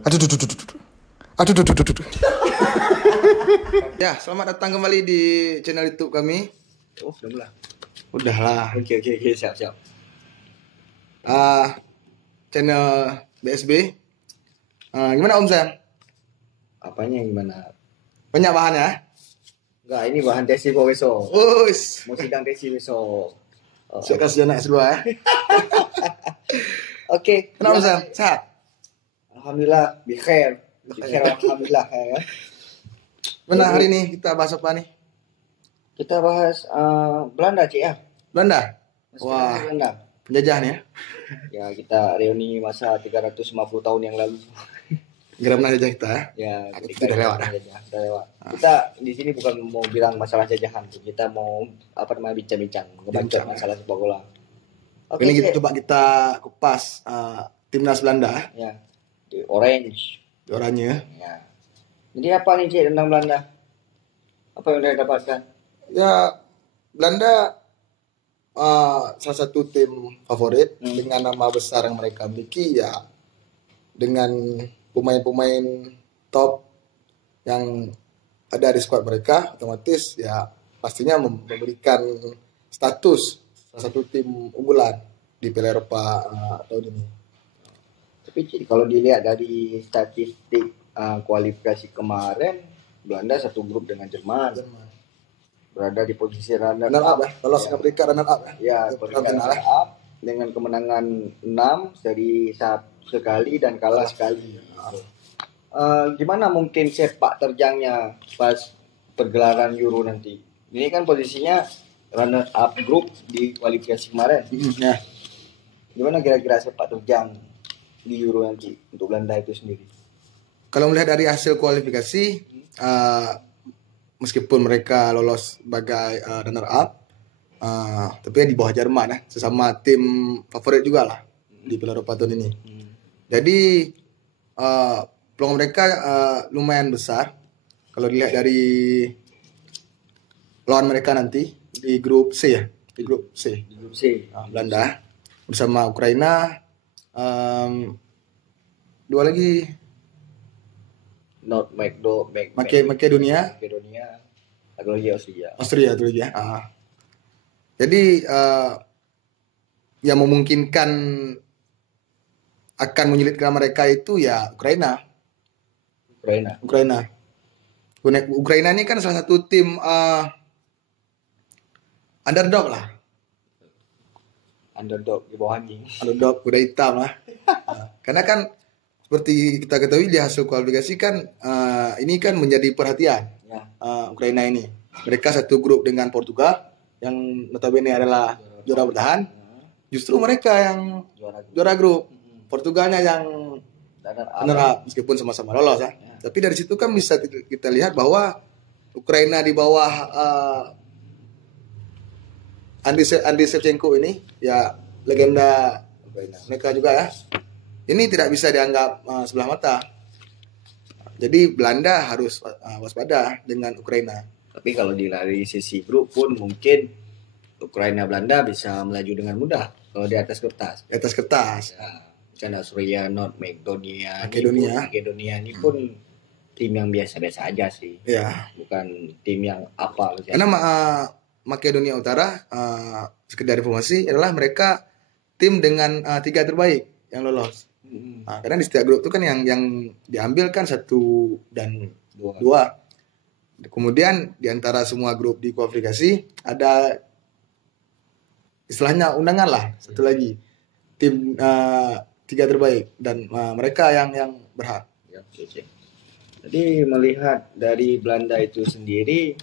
Aduh, aduh, aduh, aduh, aduh. Aduh, aduh, aduh, aduh, aduh. Ya, selamat datang kembali di channel YouTube kami. Oh, belum lah. Udahlah. Oke, siap. Channel BSB. Gimana Om Sam? Apanya gimana? Banyak bahan ya? Enggak, ini bahan tesi kok besok. Us. Mau sidang tesi besok. Siap kasih anak S2 ya. Oke. Kenapa Om Sam? Sehat? Alhamdulillah, bikhair. Alhamdulillah ya. Benar, hari ini kita bahas apa nih? Kita bahas Belanda, Cik ya. Belanda. Masih Wah, Belanda. penjajah nih ya. Ya, kita reuni masa 350 tahun yang lalu. Gara pernah jajah kita ya. Ya, Itu ketika udah lewat. Sudah lewat. Kita di sini bukan mau bilang masalah jajahan, kita mau bincang-bincang, ngebacot masalah sepak bola. Oke, Ini Cik. coba kita kupas timnas Belanda Ya, di Orange. di oranye. Ya. Jadi apa nih Cik tentang Belanda? Apa yang udah dapatkan? Ya, Belanda salah satu tim favorit dengan nama besar yang mereka miliki, ya dengan pemain-pemain top yang ada di squad mereka, otomatis ya pastinya memberikan status salah satu tim unggulan di Piala Eropa tahun ini. Tapi Cik, kalau dilihat dari statistik kualifikasi kemarin, Belanda satu grup dengan Jerman, berada di posisi runner Runner up up. ya, lolos ke peringkat runner up ya. Ya, Peringkat peringkat final runner ya. up dengan kemenangan 6 seri sekali dan kalah sekali. Gimana mungkin sepak terjangnya pas pergelaran Euro nanti? Ini kan posisinya runner up grup di kualifikasi kemarin. Ya. Gimana kira-kira sepak terjang di Euro nanti untuk Belanda itu sendiri? Kalau melihat dari hasil kualifikasi, meskipun mereka lolos sebagai runner up, tapi di bawah Jerman ya, sesama tim favorit juga lah di Piala Eropa tahun ini. Jadi peluang mereka lumayan besar kalau dilihat dari lawan mereka nanti di grup C ya, di grup C. Di grup C, Belanda bersama Ukraina, dua lagi Makedonia, lagi Austria. Austria itu lagi ya. Jadi yang memungkinkan akan menyulitkan mereka itu ya Ukraina. Ukraina ini kan salah satu tim underdog lah. Underdog di bawah anjing. Underdog kuda hitam lah. Karena kan seperti kita ketahui di hasil kualifikasi kan ini kan menjadi perhatian Ya. Ukraina ini. Mereka satu grup dengan Portugal yang notabene adalah juara bertahan. Justru mereka yang juara grup. Portugalnya yang runner up meskipun sama-sama lolos ya. Tapi dari situ kan bisa kita lihat bahwa Ukraina di bawah Andriy Shevchenko ini ya legenda mereka juga ya. Ini tidak bisa dianggap sebelah mata. Jadi Belanda harus waspada dengan Ukraina. Tapi kalau dari sisi grup pun mungkin Ukraina Belanda bisa melaju dengan mudah kalau di atas kertas. Di atas kertas. Ya, kan Austria, Makedonia ini pun tim yang biasa-biasa aja sih. Ya. Bukan tim yang apa. Karena Makedonia Utara sekedar informasi adalah mereka tim dengan 3 terbaik yang lolos. Karena di setiap grup itu kan yang diambil kan 1 dan 2. Kemudian di antara semua grup di kualifikasi ada istilahnya undangan lah, satu lagi tim 3 terbaik dan mereka yang berhak. Ya, jadi melihat dari Belanda itu sendiri,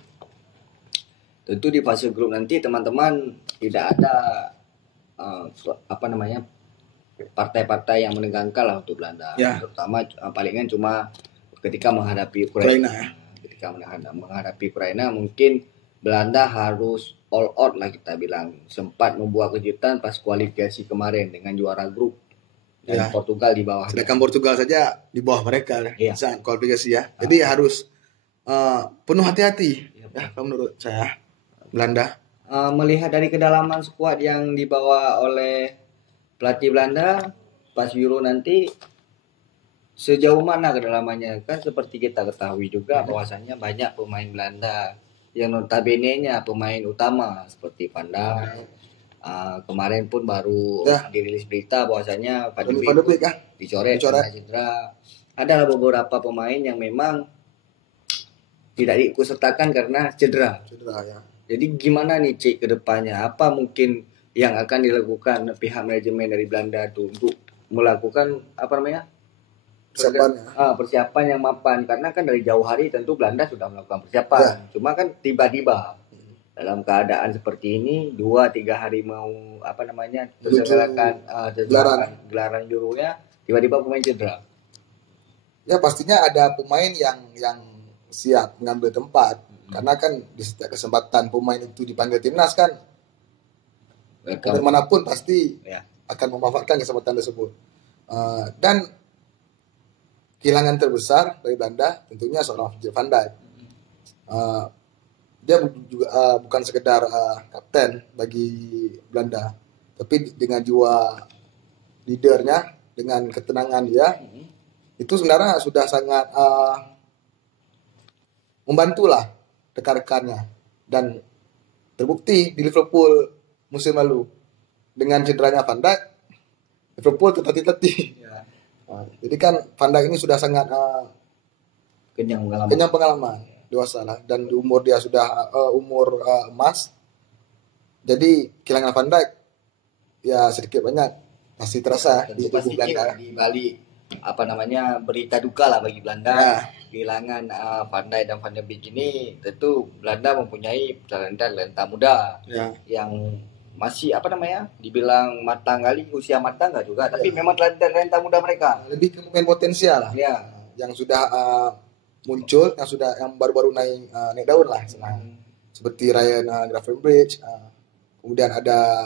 tentu di fase grup nanti teman-teman tidak ada partai-partai yang menegangkan lah untuk Belanda. Ya. Terutama palingan cuma ketika menghadapi Ukraina. Ya. Ketika menghadapi Ukraina mungkin Belanda harus all out lah kita bilang. Sempat membuat kejutan pas kualifikasi kemarin dengan juara grup dan Portugal di bawah. Sedangkan Portugal saja di bawah mereka saat kualifikasi ya. Jadi harus penuh hati-hati ya kalau menurut saya Belanda. Melihat dari kedalaman skuad yang dibawa oleh pelatih Belanda pas Euro nanti, sejauh mana kedalamannya? Kan seperti kita ketahui juga bahwasannya banyak pemain Belanda yang notabene-nya pemain utama seperti Pandai. Kemarin pun baru dirilis berita bahwasanya Van de Beek dicoret karena cedera. Ada beberapa pemain yang memang tidak diikutsertakan karena cedera ya. Jadi gimana nih Cik ke depannya? Apa mungkin yang akan dilakukan pihak manajemen dari Belanda tuh untuk melakukan persiapan yang mapan, karena kan dari jauh hari tentu Belanda sudah melakukan persiapan. Cuma kan tiba-tiba dalam keadaan seperti ini 2-3 hari mau gelaran Euro-nya tiba-tiba pemain cedera. Ya pastinya ada pemain yang siap mengambil tempat, karena kan di setiap kesempatan pemain itu dipanggil timnas kan, bagaimanapun pasti akan memanfaatkan kesempatan tersebut. Dan kehilangan terbesar dari Belanda tentunya seorang Virgil van Dijk. Dia juga bukan sekedar kapten bagi Belanda, tapi dengan jiwa leadernya, dengan ketenangan dia, itu sebenarnya sudah sangat membantulah rekan-rekannya. Dan terbukti di Liverpool musim lalu dengan cederanya Van Dijk, Liverpool tertatih-tatih. Jadi kan Van Dijk ini sudah sangat kenyang pengalaman, dewasa lah, dan di umur dia sudah umur emas. Jadi kehilangan Van Dijk ya sedikit banyak pasti terasa di tubuh Belanda. Di balik berita duka lah bagi Belanda. Kehilangan Van Dijk dan Van de Beek ini, tentu Belanda mempunyai talenta muda yang masih dibilang matang kali, usia matang nggak juga, tapi memang talenta muda mereka lebih ke pemain potensial lah, yang sudah muncul, yang baru-baru naik daun lah, seperti Ryan Gravenberch, kemudian ada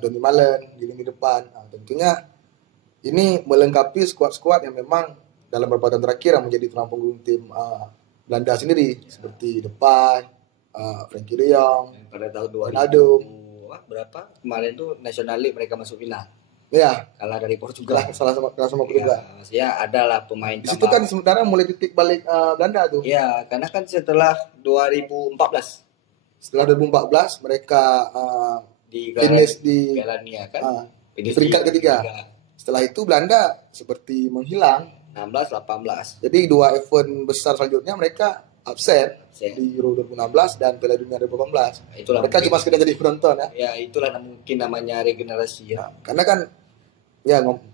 Donny Malen di lini depan. Tentunya ini melengkapi skuad-skuad yang memang dalam beberapa tahun terakhir yang menjadi tulang punggung tim Belanda sendiri, seperti Depay, Frenkie de Jong, pada tahun 2000 berapa kemarin tuh National League mereka masuk final. Kalah dari Portugal. Salah sama Portugal. Maksudnya adalah pemain. Di situ kan sebenarnya mulai titik balik Belanda tuh. Karena kan setelah 2014. Setelah 2014 mereka finish di peringkat ketiga. Setelah itu Belanda seperti menghilang. 16-18. Jadi 2 event besar selanjutnya mereka absen di Euro 2016 dan Piala Dunia 2018. Mereka cuma sekedar jadi penonton ya. Itulah mungkin namanya regenerasi ya. Karena kan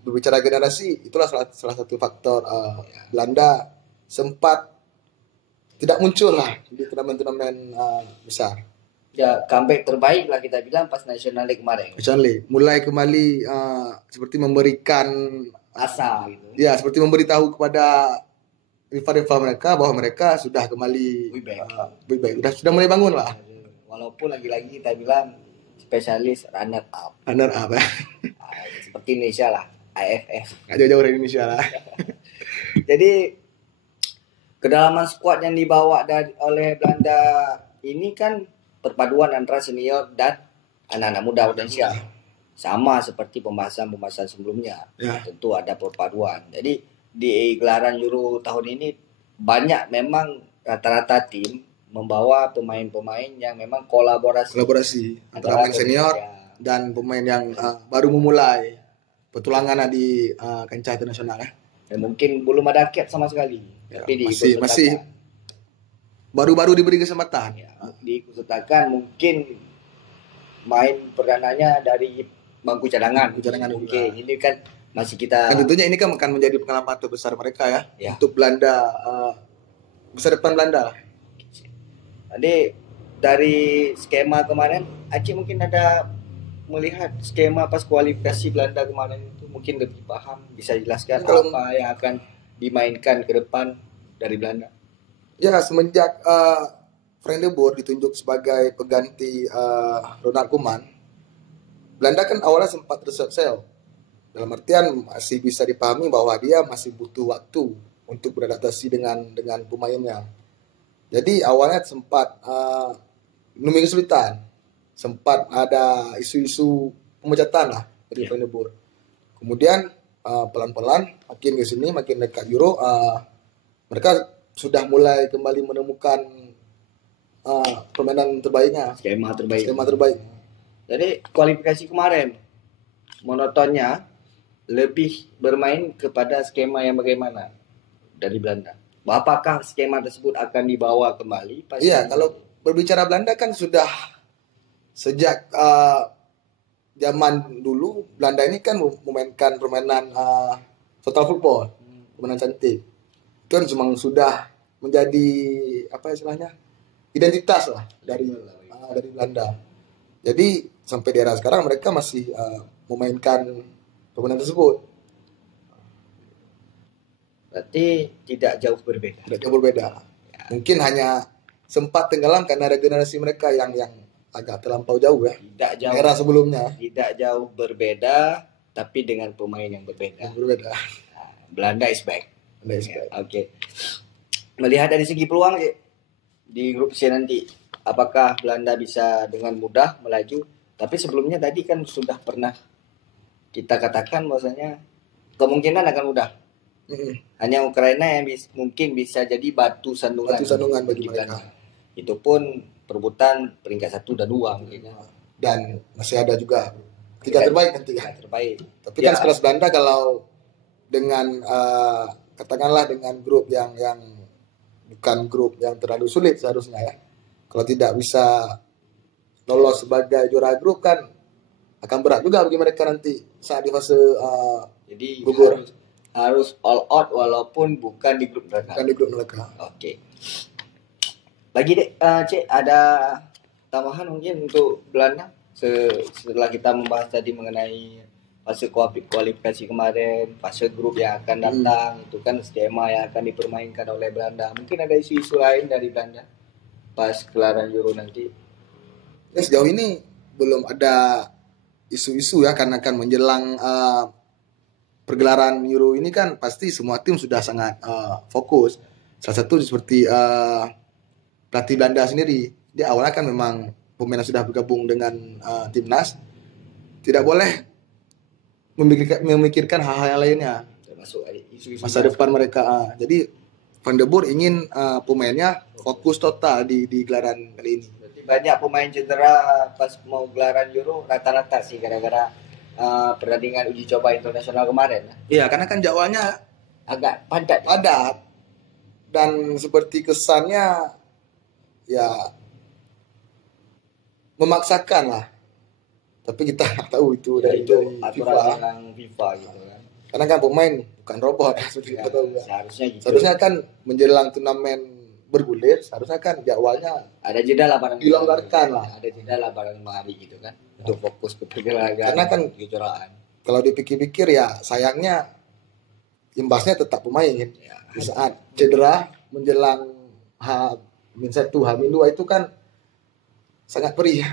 berbicara generasi, itulah salah satu faktor Belanda sempat tidak muncul lah di turnamen-turnamen besar. Comeback terbaik lah kita bilang pas National League kemarin. National League mulai kembali seperti memberikan asa gitu. Seperti memberitahu kepada rival-rival mereka bahwa mereka sudah kembali baik. Sudah mulai bangun lah. Walaupun lagi-lagi kita bilang spesialis runner up ya. Seperti Indonesia lah, AFF. Jauh-jauh dari Indonesia lah. Jadi kedalaman skuad yang dibawa oleh Belanda ini kan perpaduan antara senior dan anak-anak muda potensial. Sama seperti pembahasan sebelumnya. Tentu ada perpaduan. Jadi di gelaran Euro tahun ini banyak memang rata-rata tim membawa pemain-pemain yang memang kolaborasi antara pemain senior dan pemain yang baru memulai petualangan di kancah internasional ya. Dan mungkin belum ada cap sama sekali. Tapi masih baru-baru diberi kesempatan. Diikutsertakan mungkin main perdananya dari bangku cadangan. Mungkin ini kan masih kita. Dan tentunya ini kan akan menjadi pengalaman terbesar mereka ya. Untuk Belanda, masa depan Belanda. Jadi dari skema kemarin, Aceh mungkin ada melihat skema pas kualifikasi Belanda kemarin itu, mungkin lebih paham, bisa jelaskan apa yang akan dimainkan ke depan dari Belanda. Semenjak Frank de Boer ditunjuk sebagai pengganti Ronald Koeman, Belanda kan awalnya sempat terseok-seok. Dalam artian masih bisa dipahami bahwa dia masih butuh waktu untuk beradaptasi dengan pemainnya. Jadi awalnya sempat menemui kesulitan, sempat ada isu-isu pemecatan lah dari Frank de Boer. Kemudian pelan-pelan makin ke sini makin dekat Euro, mereka sudah mulai kembali menemukan permainan terbaiknya, skema terbaik. skema terbaik. Jadi kualifikasi kemarin monotonnya lebih bermain kepada skema yang bagaimana dari Belanda. Apakah skema tersebut akan dibawa kembali? Iya, kalau berbicara Belanda kan sudah sejak zaman dulu Belanda ini kan memainkan permainan total football, permainan cantik. Itu kan memang sudah menjadi apa istilahnya identitas lah dari Belanda. Jadi sampai di era sekarang mereka masih memainkan permainan tersebut. Berarti tidak jauh berbeda. Tidak jauh berbeda. Mungkin hanya sempat tenggelam karena regenerasi mereka yang agak terlampau jauh ya. Tidak jauh. Era sebelumnya. Tidak jauh berbeda, tapi dengan pemain yang berbeda. Berbeda. Belanda is back. Belanda is back. Oke. Melihat dari segi peluang di grup C nanti, apakah Belanda bisa dengan mudah melaju? Tapi sebelumnya tadi kan sudah pernah kita katakan bahwasanya kemungkinan akan mudah. Hanya Ukraina yang mungkin bisa jadi batu sandungan bagi mereka. Itu pun perebutan peringkat 1 dan 2 mungkin. Dan masih ada juga tiga terbaik nanti ya. Terbaik. Tapi kan sekelas Belanda kalau dengan katakanlah dengan grup yang bukan grup yang terlalu sulit seharusnya ya. Kalau tidak bisa lolos sebagai juara grup kan akan berat juga bagi mereka nanti saat di fase jadi gugur. Harus all out walaupun bukan di grup mereka. Bukan di grup mereka. Oke. Lagi Cek, ada tambahan mungkin untuk Belanda setelah kita membahas tadi mengenai fase kualifikasi kemarin, fase grup yang akan datang, itu kan skema yang akan dipermainkan oleh Belanda. Mungkin ada isu-isu lain dari Belanda pas gelaran Euro nanti. Ya, sejauh ini belum ada isu-isu ya karena kan menjelang pergelaran Euro ini kan pasti semua tim sudah sangat fokus. Salah satu seperti pelatih Belanda sendiri, dia awalnya kan memang pemain yang sudah bergabung dengan timnas tidak boleh memikirkan hal-hal lainnya, termasuk isu-isu masa depan mereka. Jadi Van de Boer ingin pemainnya fokus total di gelaran kali ini. Banyak pemain cedera pas mau gelaran Euro rata-rata sih gara-gara pertandingan uji coba internasional kemarin. Iya, karena kan jadwalnya agak padat. Dan seperti kesannya ya memaksakan lah. Tapi kita tahu itu dari aturan FIFA gitu kan. Karena kan pemain bukan robot seperti kita tahu. Seharusnya gitu. Seharusnya kan menjelang turnamen bergulir, seharusnya kan jadwalnya ada jeda lah barang dilonggarkan lah. Ada jeda lah barang 5 hari gitu kan. Untuk fokus ke pergelaran. Karena kan kejuaraan. Kalau dipikir-pikir ya sayangnya imbasnya tetap pemain kan. Ya, di saat cedera menjelang H-1, H-2 itu kan sangat perih. Ya.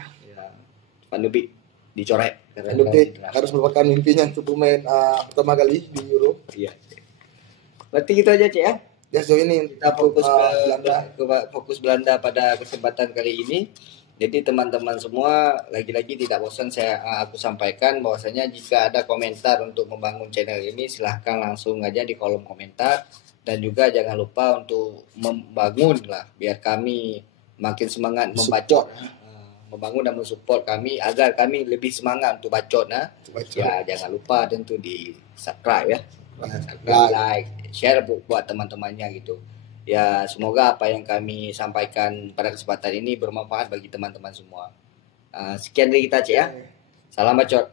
Van de Beek dicoret. Van de Beek harus merupakan mimpinya untuk pemain pertama kali di Euro. Iya. Berarti gitu aja Cek ya. Ya sejauh ini kita fokus fokus Belanda pada kesempatan kali ini. Jadi teman-teman semua lagi-lagi tidak bosan aku sampaikan bahwasanya jika ada komentar untuk membangun channel ini silahkan langsung aja di kolom komentar, dan juga jangan lupa untuk membangun lah biar kami makin semangat membangun dan mensupport kami agar kami lebih semangat untuk bacot ya. Jangan lupa tentu di subscribe ya. Like, share buat teman-temannya gitu. Ya, semoga apa yang kami sampaikan pada kesempatan ini bermanfaat bagi teman-teman semua. Sekian dari kita Cek ya. Salam bacot.